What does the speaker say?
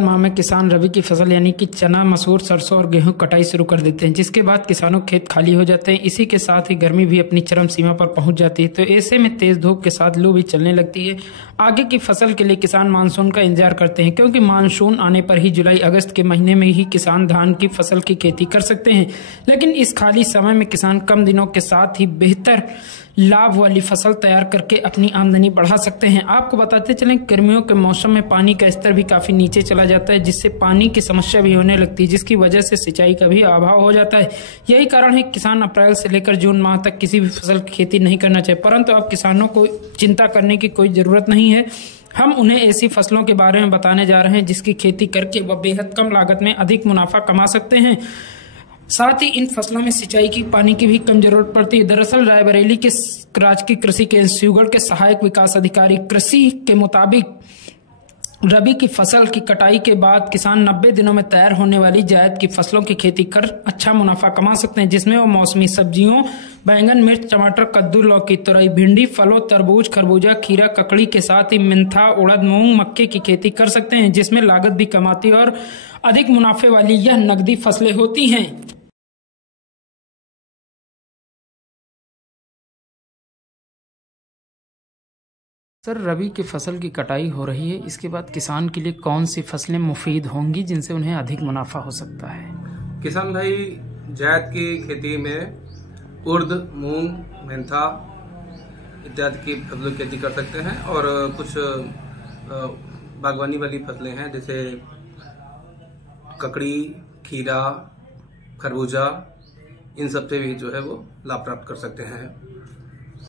माह में किसान रबी की फसल यानी कि चना, मसूर, सरसों और गेहूं कटाई शुरू कर देते हैं, जिसके बाद किसानों के खेत खाली हो जाते हैं। इसी के साथ ही गर्मी भी अपनी चरम सीमा पर पहुंच जाती है, तो ऐसे में तेज धूप के साथ लू भी चलने लगती है। आगे की फसल के लिए किसान मानसून का इंतजार करते हैं, क्योंकि मानसून आने पर ही जुलाई अगस्त के महीने में ही किसान धान की फसल की खेती कर सकते हैं। लेकिन इस खाली समय में किसान कम दिनों के साथ ही बेहतर लाभ वाली फसल तैयार करके अपनी आमदनी बढ़ा सकते हैं। आपको बताते चलें, गर्मियों के मौसम में पानी का स्तर भी काफी नीचे चला जाता है, जिससे पानी की समस्या भी होने लगती है, जिसकी वजह से सिंचाई का भी अभाव हो जाता है। यही कारण है किसान अप्रैल से लेकर जून माह तक किसी भी फसल की खेती नहीं करना चाहिए। परंतु अब किसानों को चिंता करने की कोई जरूरत नहीं है। हम उन्हें ऐसी फसलों के बारे में बताने जा रहे हैं जिसकी खेती करके वह बेहद कम लागत में अधिक मुनाफा कमा सकते हैं। साथ ही इन फसलों में सिंचाई की पानी की भी कम जरूरत पड़ती है। दरअसल रायबरेली के राजकीय कृषि केंद्र शिवगढ़ के सहायक विकास अधिकारी कृषि के मुताबिक रबी की फसल की कटाई के बाद किसान 90 दिनों में तैयार होने वाली जायद की फसलों की खेती कर अच्छा मुनाफा कमा सकते हैं, जिसमें वो मौसमी सब्जियों, बैंगन, मिर्च, टमाटर, कद्दू, लौकी, तुरई, भिंडी, फलों, तरबूज, खरबूजा, खीरा, ककड़ी के साथ ही मेंथा, उड़द, मूंग, मक्के की खेती कर सकते हैं, जिसमें लागत भी कम आती है और अधिक मुनाफे वाली यह नकदी फसलें होती हैं। सर, रबी की फसल की कटाई हो रही है, इसके बाद किसान के लिए कौन सी फसलें मुफीद होंगी जिनसे उन्हें अधिक मुनाफा हो सकता है? किसान भाई जायद की खेती में उर्द, मूंग, मेंथा इत्यादि की फसलों की खेती कर सकते हैं और कुछ बागवानी वाली फसलें हैं जैसे ककड़ी, खीरा, खरबूजा, इन सब से भी जो है वो लाभ प्राप्त कर सकते हैं।